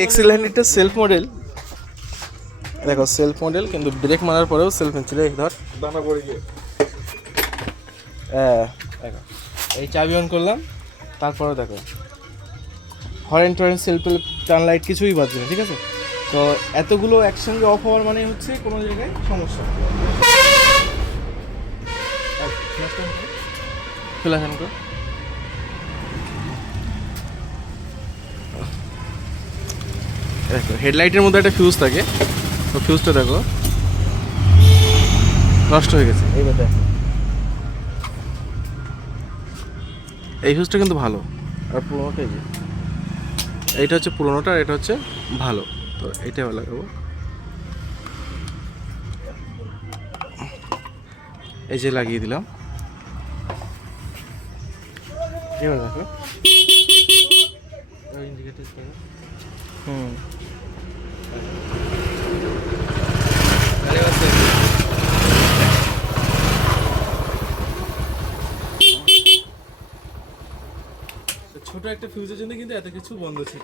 Excel এটা self model, দেখো self model কিন্তু ব্রেক মারার পরেও সেলফ নিচ্ছিল। এই ধর দানা পড়ে গিয়ে দেখো এই চাবি অন করলাম, তারপরে দেখো হরেন টরেন সেলফ টার্ন লাইট কিছুই বাজছে না, ঠিক আছে? তো এতগুলো একসঙ্গে অফ হওয়ার মানে হচ্ছে কোনো জায়গায় সমস্যা। ফ্ল্যাশ অন কর। দেখো হেডলাইটের মধ্যে একটা ফিউজ থাকে, তো ফিউজটা দেখো নষ্ট হয়ে গেছে। এইবার দেখো এই ফিউজটা কিন্তু ভালো, আর পুরোনোটা এই যে এইটা হচ্ছে পুরোনোটা, আর এটা হচ্ছে ভালো। তো এইটা লাগাবো, এই যে লাগিয়ে দিলাম। এবার দেখো ছোট একটা ফিউজের জন্য কিন্তু এত কিছু বন্ধ ছিল।